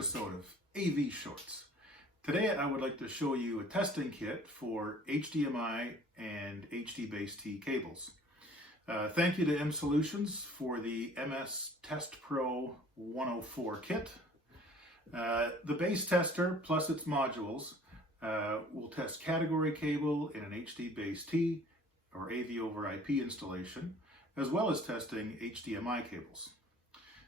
episode of AV Shorts. Today I would like to show you a testing kit for HDMI and HD-Base-T cables. Thank you to MSolutions for the MS-TestPro 104 kit. The base tester plus its modules will test category cable in an HD-Base-T or AV over IP installation, as well as testing HDMI cables.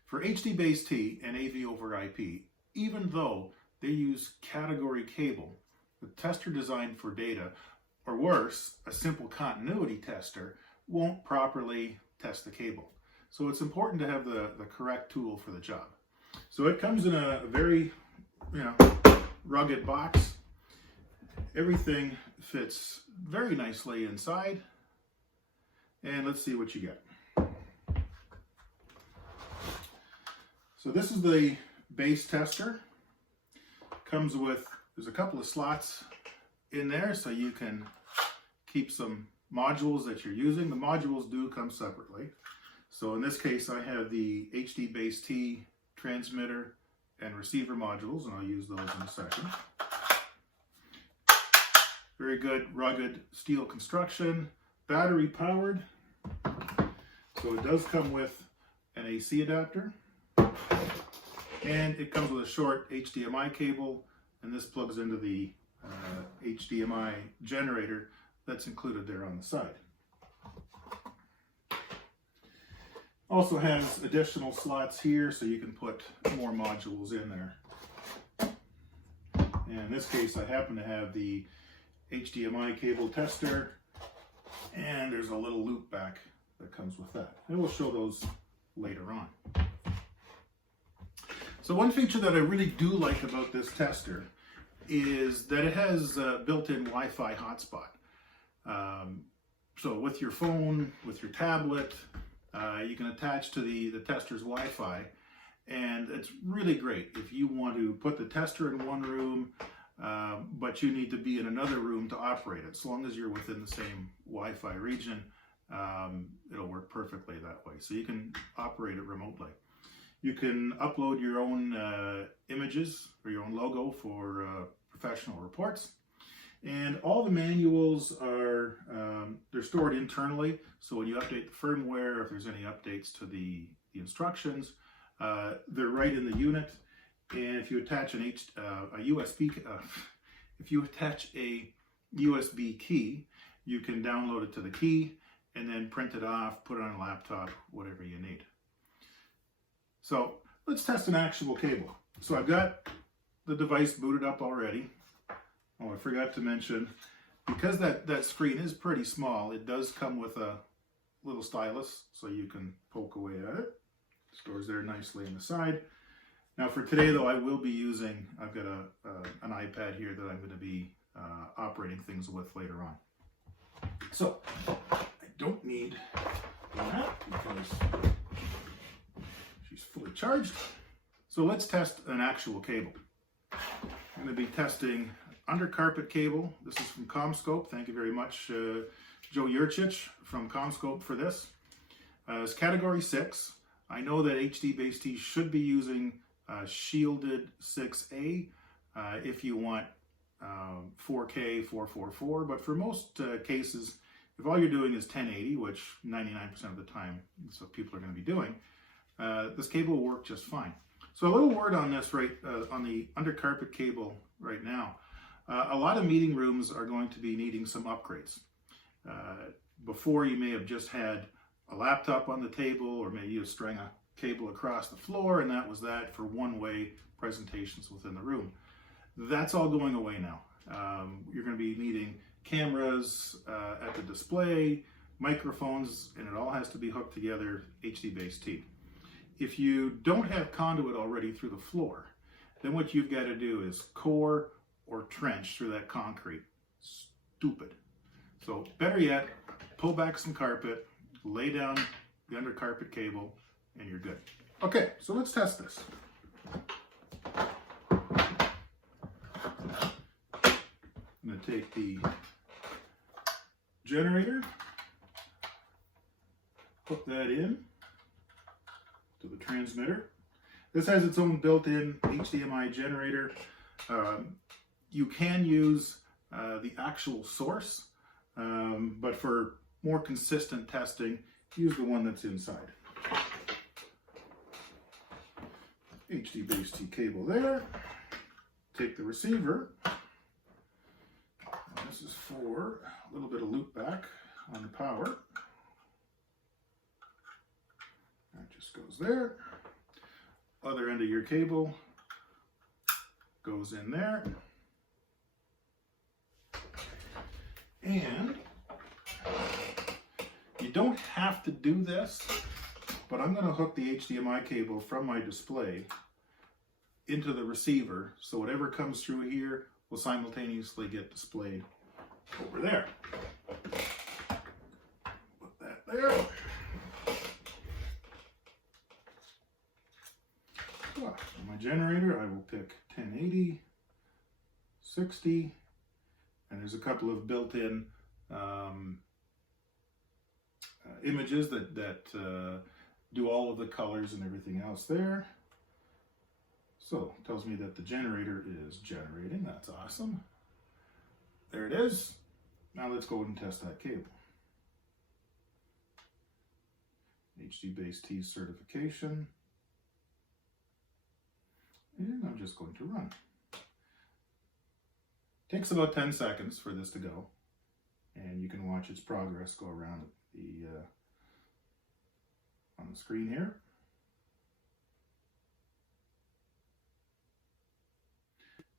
For HD-Base-T and AV over IP, even though they use category cable, the tester designed for data, or worse, a simple continuity tester, won't properly test the cable. So it's important to have the correct tool for the job. So it comes in a very, rugged box. Everything fits very nicely inside. And let's see what you get. So this is the base tester. Comes with, there's a couple of slots in there so you can keep some modules that you're using. The modules do come separately. So in this case I have the HD-Base-T transmitter and receiver modules, and I'll use those in a second. Very good rugged steel construction, battery powered. So it does come with an AC adapter. And it comes with a short HDMI cable, and this plugs into the HDMI generator that's included there on the side. Also has additional slots here so you can put more modules in there. And in this case I happen to have the HDMI cable tester, and there's a little loop back that comes with that. And we'll show those later on. So one feature that I really do like about this tester is that it has a built-in Wi-Fi hotspot. So with your phone, with your tablet, you can attach to the tester's Wi-Fi, and it's really great if you want to put the tester in one room, but you need to be in another room to operate it. As long as you're within the same Wi-Fi region, it'll work perfectly that way. So you can operate it remotely. You can upload your own images or your own logo for professional reports. And all the manuals are they're stored internally. So when you update the firmware, if there's any updates to the instructions, they're right in the unit. And if you attach if you attach a USB key, you can download it to the key and then print it off, put it on a laptop, whatever you need. So let's test an actual cable. So I've got the device booted up already. Oh, I forgot to mention, because that screen is pretty small, it does come with a little stylus so you can poke away at it. It stores there nicely on the side. Now for today though, I will be using, I've got an iPad here that I'm going to be operating things with later on. So I don't need that because she's fully charged. So let's test an actual cable. I'm going to be testing under carpet cable. This is from CommScope. Thank you very much, Joe Yurchich from CommScope for this. It's category 6. I know that HD-Base-T should be using shielded 6A if you want 4K 444, but for most cases, if all you're doing is 1080, which 99% of the time is what people are going to be doing, this cable will work just fine. So a little word on this on the undercarpet cable right now. A lot of meeting rooms are going to be needing some upgrades. Before you may have just had a laptop on the table, or maybe you string a cable across the floor and that was that for one-way presentations within the room. That's all going away now. You're going to be needing cameras at the display, microphones, and it all has to be hooked together HD-Base-T. If you don't have conduit already through the floor, then what you've got to do is core or trench through that concrete. Stupid. So better yet, pull back some carpet, lay down the undercarpet cable, and you're good. Okay, so let's test this. I'm going to take the generator, put that in to the transmitter. This has its own built-in HDMI generator. You can use the actual source, but for more consistent testing, use the one that's inside. HD base T cable there. Take the receiver. And this is for a little bit of loop back on the power. That just goes there. Other end of your cable goes in there. And you don't have to do this, but I'm going to hook the HDMI cable from my display into the receiver, so whatever comes through here will simultaneously get displayed over there. Put that there. On my generator, I will pick 1080, 60, and there's a couple of built-in images that do all of the colors and everything else there. So it tells me that the generator is generating. That's awesome. There it is. Now let's go and test that cable. HD base T certification. And I'm just going to run. Takes about 10 seconds for this to go, and you can watch its progress go around the on the screen here.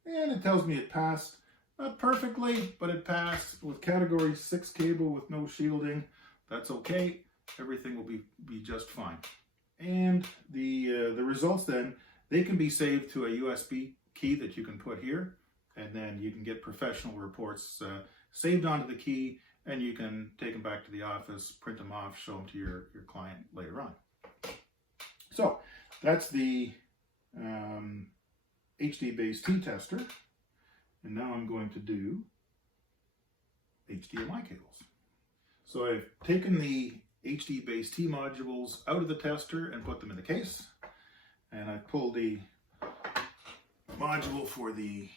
And it tells me it passed. Not perfectly, but it passed with category 6 cable with no shielding. That's okay. Everything will be just fine. And the results then, they can be saved to a USB key that you can put here, and then you can get professional reports saved onto the key, and you can take them back to the office, print them off, show them to your client later on. So that's the HD base T tester, and now I'm going to do HDMI cables. So I've taken the HD base T modules out of the tester and put them in the case, and I pulled the module for the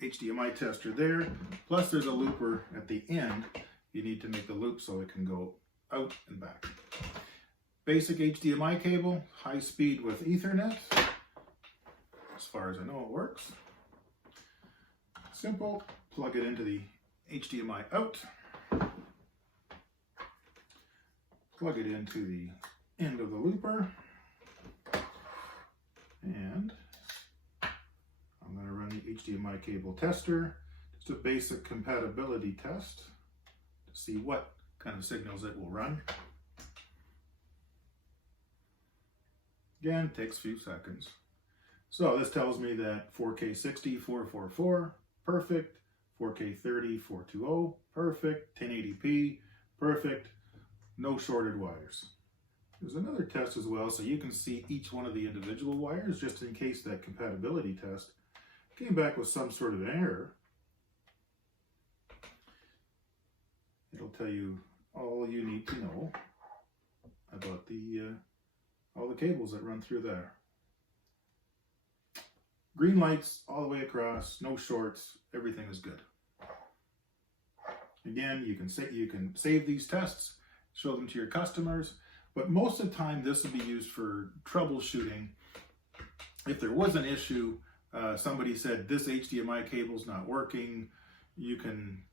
HDMI tester there, plus there's a looper at the end. You need to make the loop so it can go out and back. Basic HDMI cable, high speed with Ethernet. As far as I know, it works. Simple. Plug it into the HDMI out. Plug it into the end of the looper. And I'm going to run the HDMI cable tester. Just a basic compatibility test to see what kind of signals it will run. Again, takes a few seconds. So this tells me that 4K 60, 444, perfect. 4K 30, 420, perfect. 1080p, perfect. No shorted wires. There's another test as well, so you can see each one of the individual wires, just in case that compatibility test came back with some sort of error. It'll tell you all you need to know about all the cables that run through there. Green lights all the way across, no shorts, everything is good. Again, you can save these tests, show them to your customers, but most of the time this will be used for troubleshooting. If there was an issue, somebody said this HDMI cable's not working, you can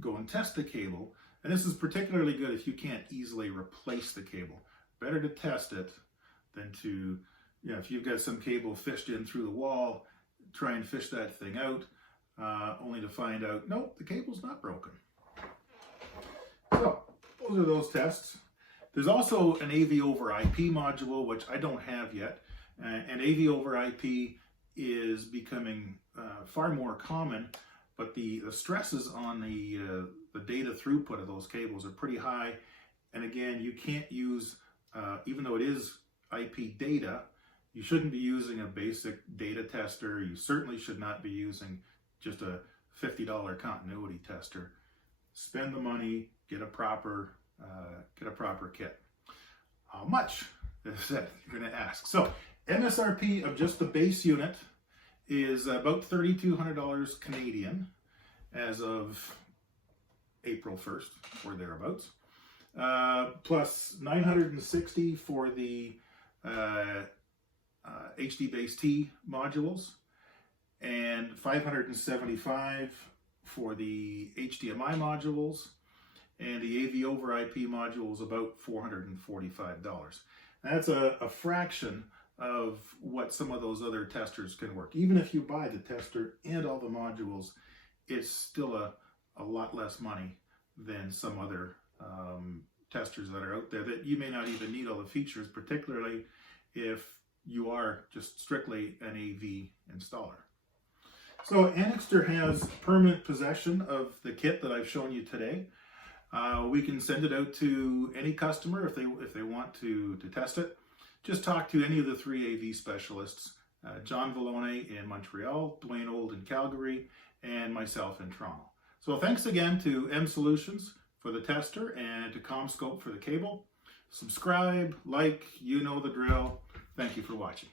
go and test the cable. And this is particularly good if you can't easily replace the cable. Better to test it than to, if you've got some cable fished in through the wall, try and fish that thing out, only to find out, nope, the cable's not broken. So, those are those tests. There's also an AV over IP module, which I don't have yet. And AV over IP is becoming far more common, but the stresses on the data throughput of those cables are pretty high. And again, you can't use, even though it is IP data, you shouldn't be using a basic data tester. You certainly should not be using just a $50 continuity tester. Spend the money, get a proper kit. How much is that, you're going to ask? So MSRP of just the base unit is about $3,200 Canadian as of April 1st or thereabouts, plus $960 for the HD-Base-T modules, and $575 for the HDMI modules, and the AV over IP module is about $445. That's a fraction of what some of those other testers can work. Even if you buy the tester and all the modules, it's still a lot less money than some other testers that are out there that you may not even need all the features, particularly if you are just strictly an AV installer. So Annixter has permanent possession of the kit that I've shown you today. We can send it out to any customer if they want to test it. Just talk to any of the 3 AV specialists, John Vallone in Montreal, Dwayne Old in Calgary, and myself in Toronto. So thanks again to MSolutions for the tester and to CommScope for the cable. Subscribe, like, you know the drill. Thank you for watching.